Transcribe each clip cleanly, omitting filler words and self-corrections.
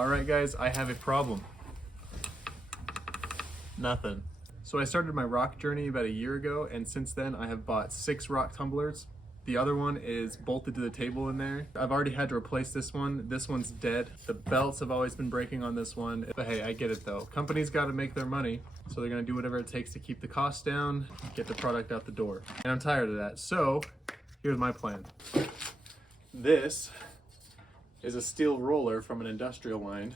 Alright guys, I have a problem. Nothing. So I started my rock journey about a year ago, and since then I have bought 6 rock tumblers. The other one is bolted to the table in there. I've already had to replace this one. This one's dead. The belts have always been breaking on this one. But hey, I get it though. Companies gotta make their money, so they're gonna do whatever it takes to keep the costs down, get the product out the door. And I'm tired of that. So here's my plan. This is a steel roller from an industrial line.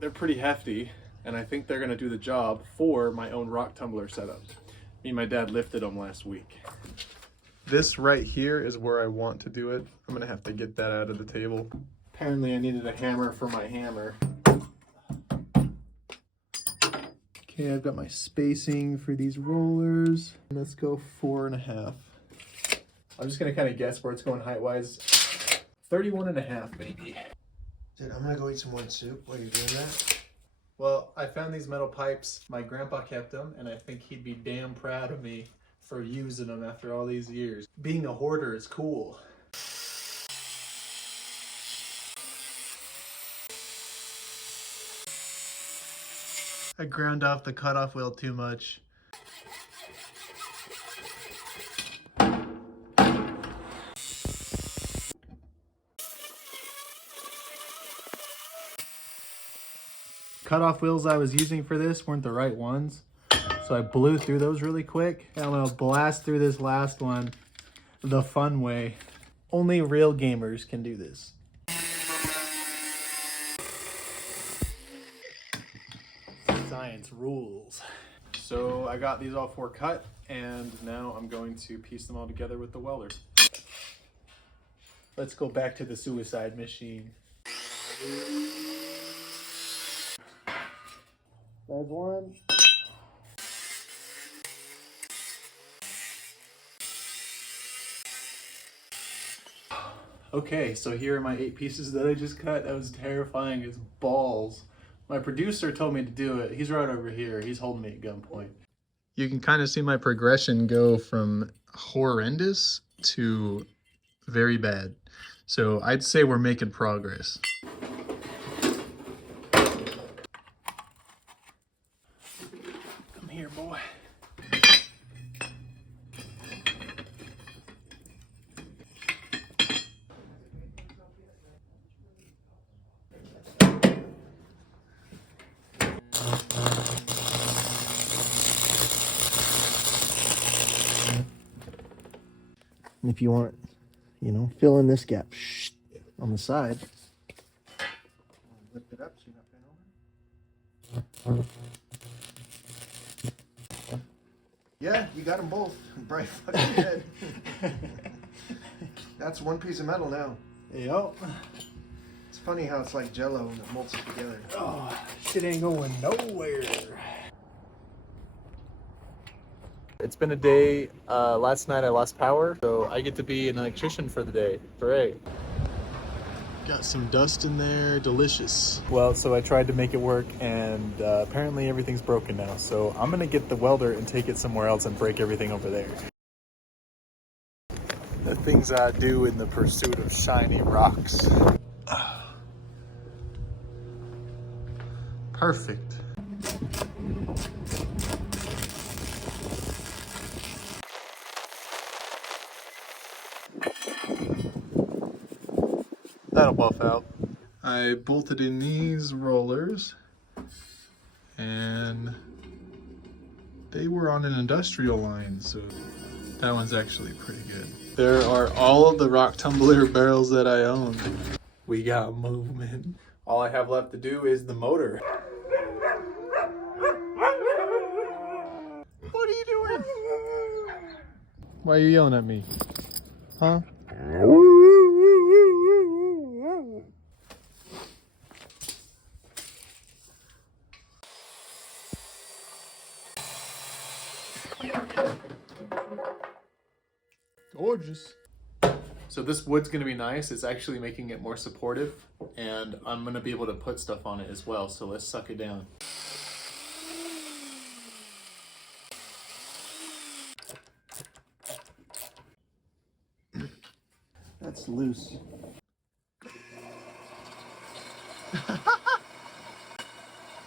They're pretty hefty, and I think they're gonna do the job for my own rock tumbler setup. Me and my dad lifted them last week. This right here is where I want to do it. I'm gonna have to get that out of the table. Apparently I needed a hammer for my hammer. Okay, I've got my spacing for these rollers. Let's go 4.5. I'm just gonna kind of guess where it's going height-wise. 31.5 maybe. Dude, I'm gonna go eat some white soup while you're doing that. Well, I found these metal pipes. My grandpa kept them, and I think he'd be damn proud of me for using them after all these years. Being a hoarder is cool. I ground off the cutoff wheel too much. Cutoff wheels I was using for this weren't the right ones, so I blew through those really quick. And I'm gonna blast through this last one the fun way. Only real gamers can do this. Science rules. So I got these all 4 cut, and now I'm going to piece them all together with the welder. Let's go back to the suicide machine. There's one. Okay, so here are my 8 pieces that I just cut. That was terrifying as balls. My producer told me to do it. He's right over here. He's holding me at gunpoint. You can kind of see my progression go from horrendous to very bad. So I'd say we're making progress. Come here, boy. And if you want, fill in this gap on the side. Lift it up so you're not bent over. Yeah, you got them both. Bright fucking head. That's one piece of metal now. Yep. It's funny how it's like Jello and it molds it together. Oh, shit ain't going nowhere. It's been a day. Last night I lost power, so I get to be an electrician for the day. Hooray. Got some dust in there, delicious. Well, so I tried to make it work, and apparently everything's broken now. So I'm gonna get the welder and take it somewhere else and break everything over there. The things I do in the pursuit of shiny rocks. Perfect. That'll buff out. I bolted in these rollers, and they were on an industrial line, so that one's actually pretty good. There are all of the rock tumbler barrels that I own. We got movement. All I have left to do is the motor. What are you doing? Why are you yelling at me? Huh? Gorgeous. So this wood's gonna be nice. It's actually making it more supportive, and I'm gonna be able to put stuff on it as well. So let's suck it down. That's loose.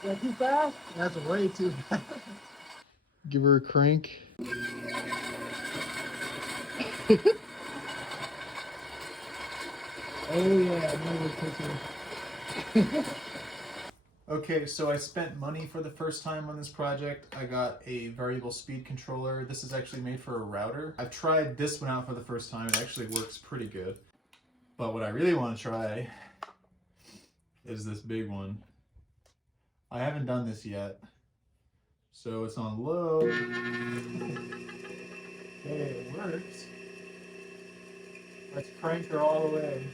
Is that too fast? That's way too fast. Give her a crank. Oh yeah, now we're cooking. Okay, so I spent money for the first time on this project. I got a variable speed controller. This is actually made for a router. I've tried this one out for the first time. It actually works pretty good. But what I really want to try is this big one. I haven't done this yet. So it's on low. Okay, it works. Let's crank her all the way.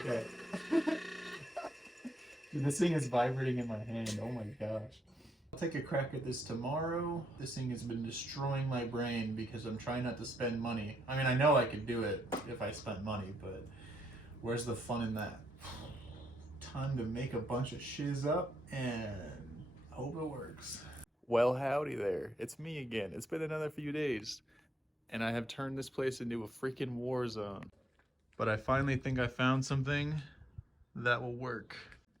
Okay. Dude, this thing is vibrating in my hand. Oh my gosh. I'll take a crack at this tomorrow. This thing has been destroying my brain because I'm trying not to spend money. I mean, I know I could do it if I spent money, but where's the fun in that? Time to make a bunch of shiz up and hope it works. Well, howdy there. It's me again. It's been another few days, and I have turned this place into a freaking war zone. But I finally think I found something that will work.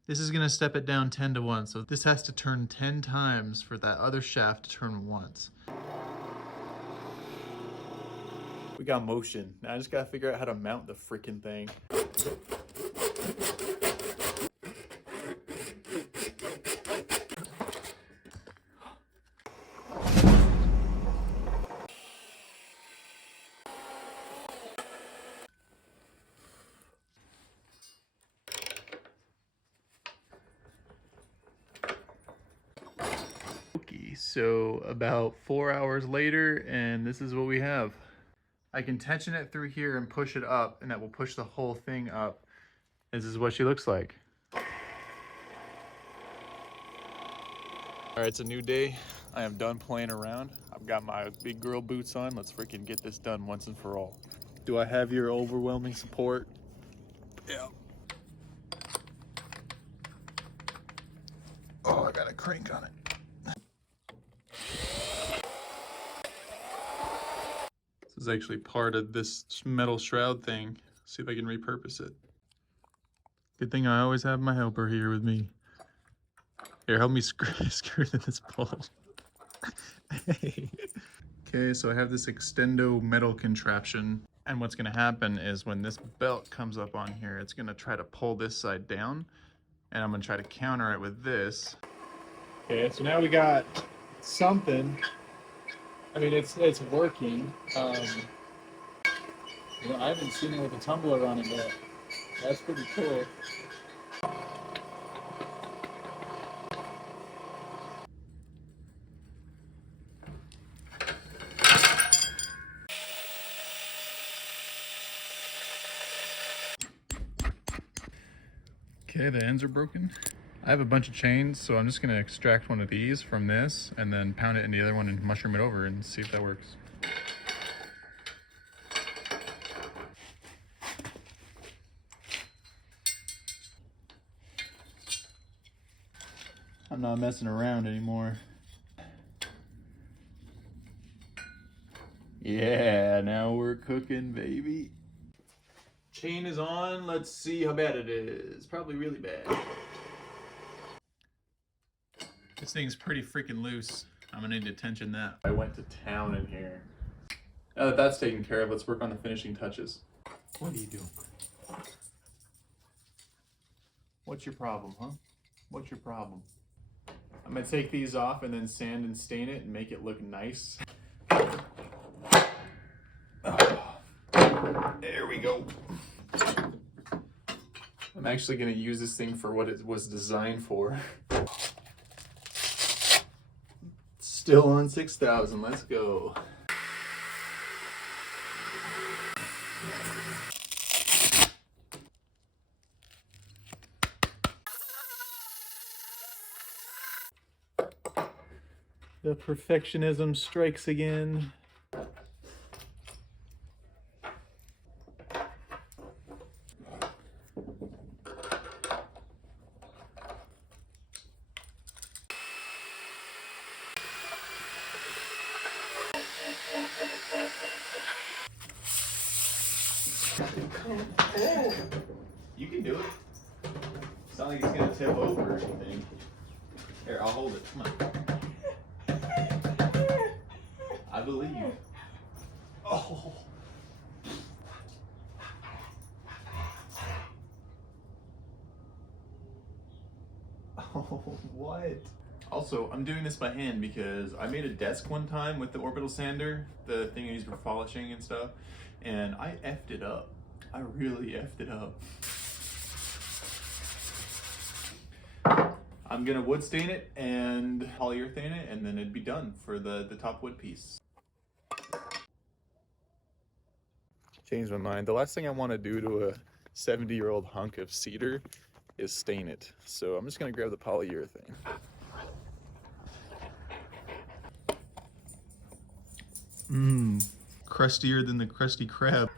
This is gonna step it down 10 to 1, so this has to turn 10 times for that other shaft to turn once. We got motion. Now I just gotta figure out how to mount the freaking thing. So about 4 hours later, and this is what we have. I can tension it through here and push it up, and that will push the whole thing up. This is what she looks like. All right, it's a new day. I am done playing around. I've got my big girl boots on. Let's freaking get this done once and for all. Do I have your overwhelming support? Yeah. Oh, I got a crank on it. This is actually part of this metal shroud thing. See if I can repurpose it. Good thing I always have my helper here with me. Here, help me screw this bolt. Hey. Okay, so I have this extendo metal contraption. And what's gonna happen is when this belt comes up on here, it's gonna try to pull this side down. And I'm gonna try to counter it with this. Okay, so now we got something. I mean, it's working. You know, I haven't seen it with a tumbler on it yet. That's pretty cool. Okay, the ends are broken. I have a bunch of chains, so I'm just gonna extract one of these from this and then pound it in the other one and mushroom it over and see if that works. I'm not messing around anymore. Yeah, now we're cooking, baby. Chain is on. Let's see how bad it is. Probably really bad. This thing's pretty freaking loose. I'm gonna need to tension that. I went to town in here. Now that that's taken care of, let's work on the finishing touches. What are you doing? What's your problem, huh? What's your problem? I'm gonna take these off and then sand and stain it and make it look nice. Oh, there we go. I'm actually gonna use this thing for what it was designed for. Still on 6,000, let's go. The perfectionism strikes again. You can do it. not like it's gonna tip over or anything. Here, I'll hold it. Come on. I believe. Oh. Oh, what? Also, I'm doing this by hand because I made a desk one time with the orbital sander, the thing I use for polishing and stuff, and I effed it up. I really effed it up. I'm gonna wood stain it and polyurethane it, and then it'd be done for the top wood piece. Changed my mind. The last thing I want to do to a 70-year-old hunk of cedar is stain it. So I'm just gonna grab the polyurethane. Mmm, crustier than the Krusty Krab.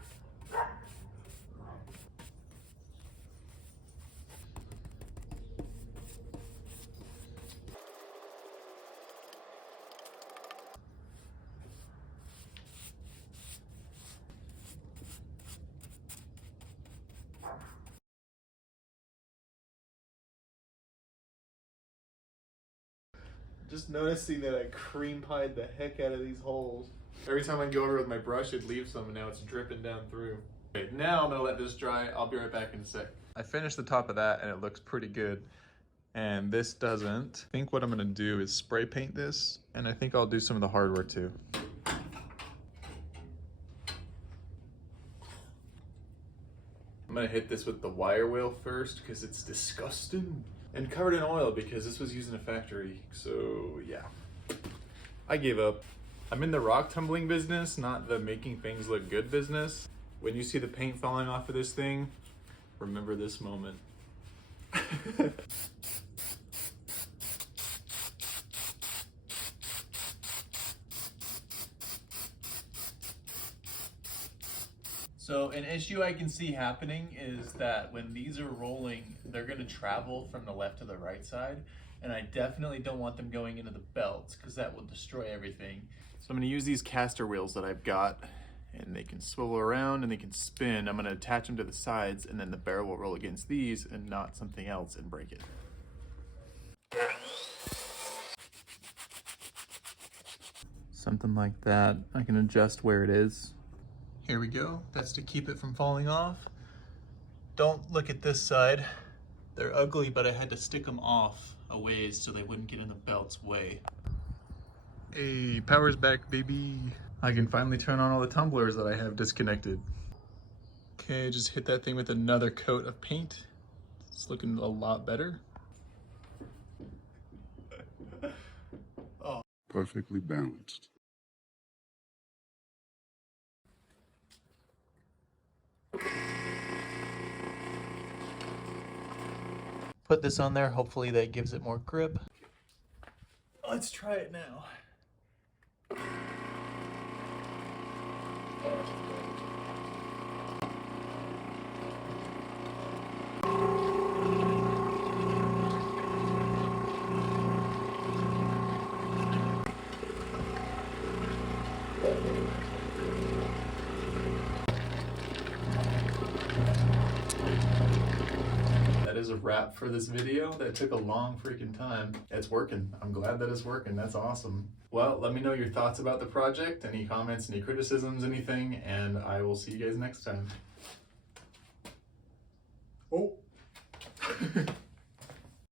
Just noticing that I cream pied the heck out of these holes. Every time I go over with my brush, it leaves some, and now it's dripping down through. Okay, now I'm gonna let this dry. I'll be right back in a sec. I finished the top of that, and it looks pretty good. And this doesn't. I think what I'm gonna do is spray paint this, and I think I'll do some of the hardware too. I'm gonna hit this with the wire wheel first, because it's disgusting. And covered in oil because this was used in a factory, so yeah. I gave up. I'm in the rock tumbling business, not the making things look good business. When you see the paint falling off of this thing, remember this moment. So an issue I can see happening is that when these are rolling, they're gonna travel from the left to the right side. And I definitely don't want them going into the belts because that will destroy everything. So I'm gonna use these caster wheels that I've got, and they can swivel around and they can spin. I'm gonna attach them to the sides, and then the barrel will roll against these and not something else and break it. Something like that. I can adjust where it is. Here we go. That's to keep it from falling off. Don't look at this side. They're ugly, but I had to stick them off a ways so they wouldn't get in the belt's way. Hey, power's back, baby. I can finally turn on all the tumblers that I have disconnected. Okay, just hit that thing with another coat of paint. It's looking a lot better. Oh. Perfectly balanced. Put this on there, hopefully that gives it more grip. Let's try it now. That is a wrap for this video. That took a long freaking time. It's working. I'm glad that it's working. That's awesome. Well, let me know your thoughts about the project, any comments, any criticisms, anything, and I will see you guys next time.